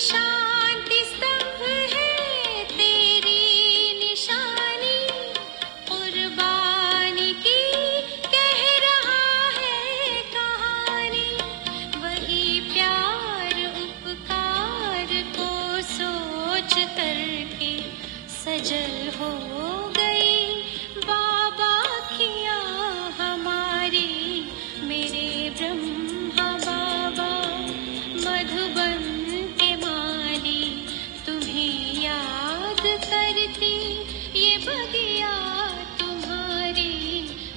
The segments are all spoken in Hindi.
शांति स्तंभ है तेरी निशानी, कुर्बानी की कह रहा है कहानी। वही प्यार उपकार को सोच करके सजल हो गई बाबा किया हमारी, मेरे ब्रह्मा बाबा मधुबन के माली। तुम्हें याद करती ये बगिया तुम्हारी,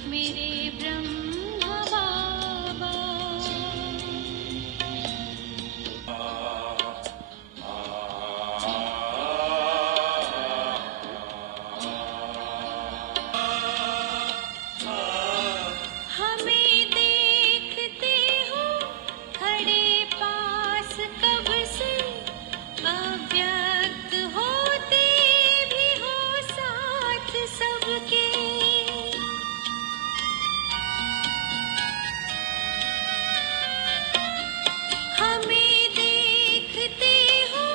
मेरे ब्रह्मा बाबा। हमें देखते हो खड़े पास कब से, अव्यक्त होते भी हो साथ सबके। हमें देखते हो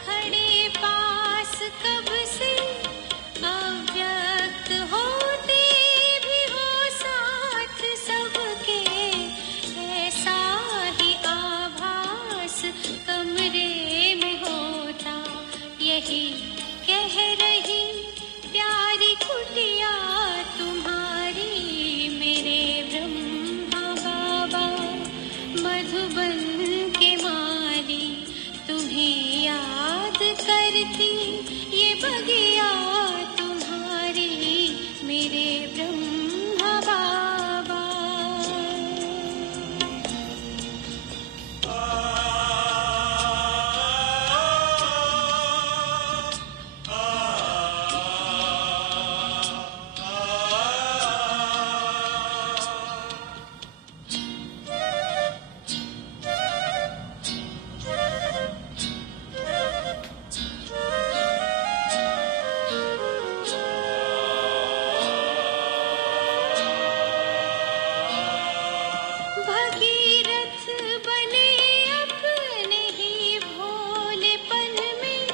खड़े पास कब से, अव्यक्त होते भी हो साथ सबके। ऐसा ही आभास कमरे में होता, यही कह रही प्यारी कुटिया तुम्हारी, मेरे ब्रह्मा बाबा मधुबन के माली। तुम्हें याद करती ये बगिया तुम्हारी, मेरे ब्रह्मा बाबा। भगीरथ बने अपने ही भोलेपन में,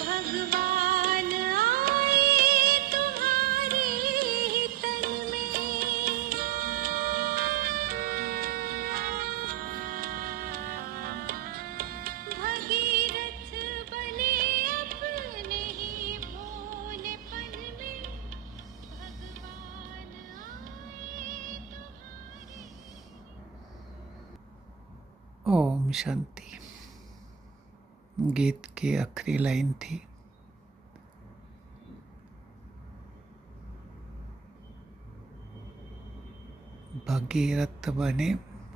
भगवान आए तुम्हारे ही तन में। भगीरथ बने अपने ही भोलेपन में, भगवान आए तुम्हारे। ओम शांति। गीत की आखिरी लाइन थी, भगीरथ बने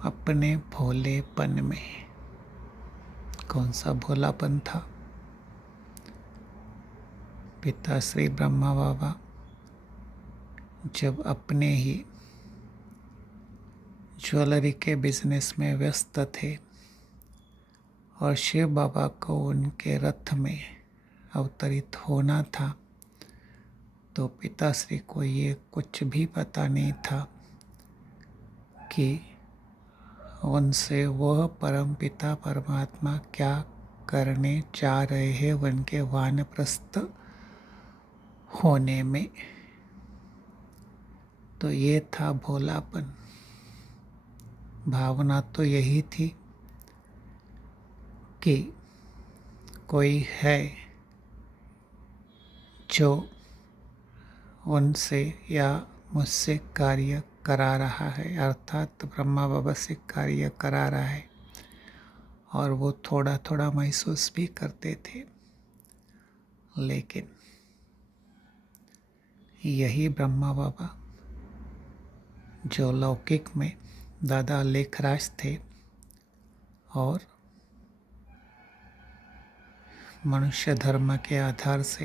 अपने भोलेपन में। कौन सा भोलापन था? पिता श्री ब्रह्मा बाबा जब अपने ही ज्वेलरी के बिजनेस में व्यस्त थे और शिव बाबा को उनके रथ में अवतरित होना था, तो पिताश्री को ये कुछ भी पता नहीं था कि उनसे वह परम पिता परमात्मा क्या करने जा रहे हैं उनके वानप्रस्थ होने में। तो ये था भोलापन। भावना तो यही थी कि कोई है जो उनसे या मुझसे कार्य करा रहा है, अर्थात ब्रह्मा बाबा से कार्य करा रहा है, और वो थोड़ा थोड़ा महसूस भी करते थे। लेकिन यही ब्रह्मा बाबा जो लौकिक में दादा लेखराज थे और मनुष्य धर्म के आधार से,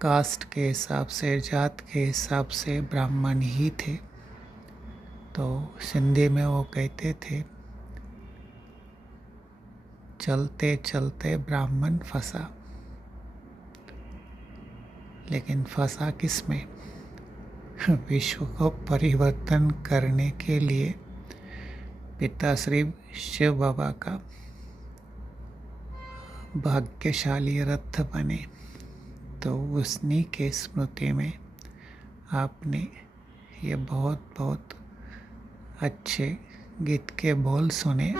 कास्ट के हिसाब से, जात के हिसाब से ब्राह्मण ही थे, तो सिंधी में वो कहते थे, चलते चलते ब्राह्मण फंसा। लेकिन फंसा किस में? विश्व को परिवर्तन करने के लिए पिताश्री शिव बाबा का भाग्यशाली रथ बने। तो उन्हीं के स्मृति में आपने ये बहुत बहुत अच्छे गीत के बोल सुने।